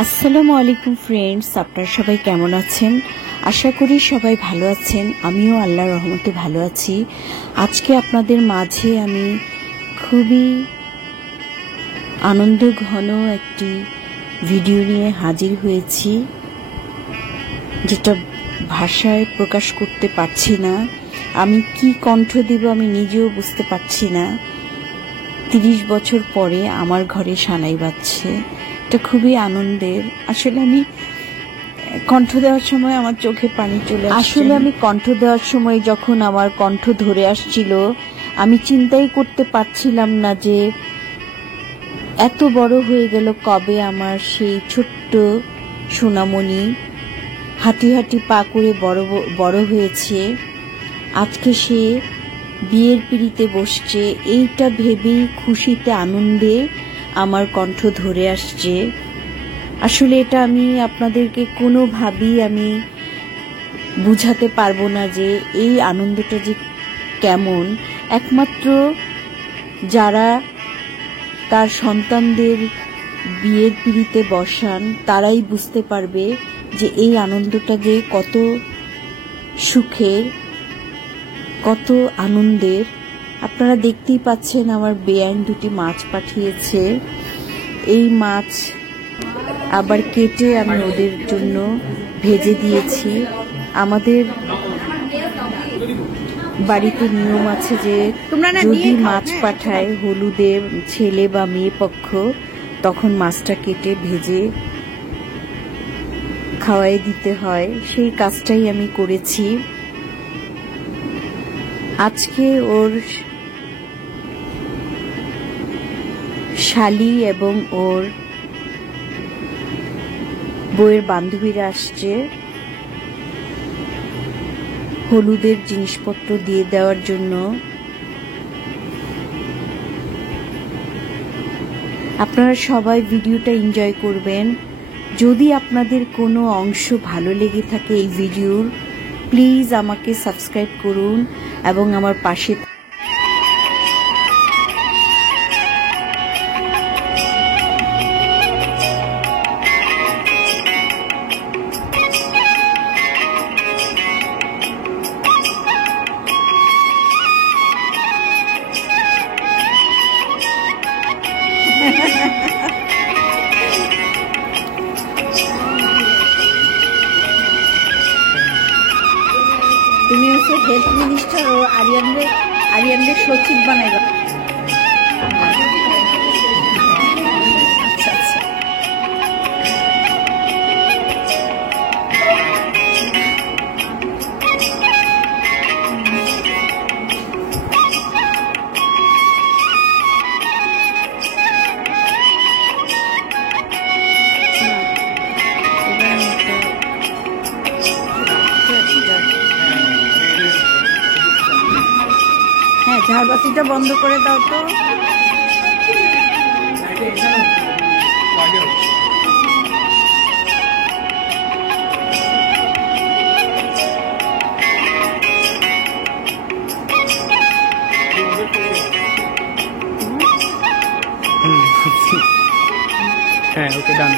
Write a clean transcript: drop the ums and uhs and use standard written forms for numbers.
আসসালামু আলাইকুম ফ্রেন্ডস, আপনারা সবাই কেমন আছেন? আশা করি সবাই ভালো আছেন। আমিও আল্লাহর রহমতে ভালো আছি। আজকে আপনাদের মাঝে আমি খুবই আনন্দ ঘন একটি ভিডিও নিয়ে হাজির হয়েছি, যেটা ভাষায় প্রকাশ করতে পারছি না। আমি কি কণ্ঠ দেব আমি নিজেও বুঝতে পারছি না। 30 বছর পরে আমার ঘরে সানাই বাজছে। এটা খুবই আনন্দের। আসলে আমি কণ্ঠ দেওয়ার সময় আমার চোখে পানি চলে আসছে। আসলে আমি কণ্ঠ দেওয়ার সময় যখন আমার কণ্ঠ ধরে আসছিল, আমি চিন্তাই করতে পারছিলাম না যে এত বড় হয়ে গেল কবে আমার সেই ছোট্ট সোনামণি হাঁটি হাঁটি পা করে বড় হয়েছে। আজকে সে বিয়ের পিঁড়িতে বসছে, এইটা ভেবেই খুশিতে আনন্দে আমার কণ্ঠ ধরে আসছে। আসলে এটা আমি আপনাদেরকে কোনোভাবেই আমি বুঝাতে পারবো না যে এই আনন্দটা যে কেমন। একমাত্র যারা তার সন্তানদের বিয়ের পিঁড়িতে বসান তারাই বুঝতে পারবে যে এই আনন্দটা যে কত সুখের, কত আনন্দের। আপনারা দেখতেই পাচ্ছেন আমার বেআইন দুটি মাছ পাঠিয়েছে। এই মাছ আবার কেটে আমি ওদের জন্য ভেজে দিয়েছি। আমাদের বাড়িতে নিয়ম আছে যে যদি মাছ পাঠায় হলুদে ছেলে বা মেয়ে পক্ষ, তখন মাছটা কেটে ভেজে খাওয়াই দিতে হয়। সেই কাজটাই আমি করেছি। আজকে ওর শালি এবং ওর বউয়ের বান্ধবীরা আসছে হলুদের জিনিসপত্র দিয়ে দেওয়ার জন্য। আপনারা সবাই ভিডিওটা এনজয় করবেন। যদি আপনাদের কোনো অংশ ভালো লেগে থাকে এই ভিডিওর, প্লিজ আমাকে সাবস্ক্রাইব করুন এবং আমার পাশে তুমি হচ্ছে হেলথ মিনিস্টার ও আরিয়ানদের সচিব বানাইবা। আচ্ছা আচ্ছা, হ্যাঁ ঝাড়বাতিটা বন্ধ করে দাও তো। হ্যাঁ ওকে ডান।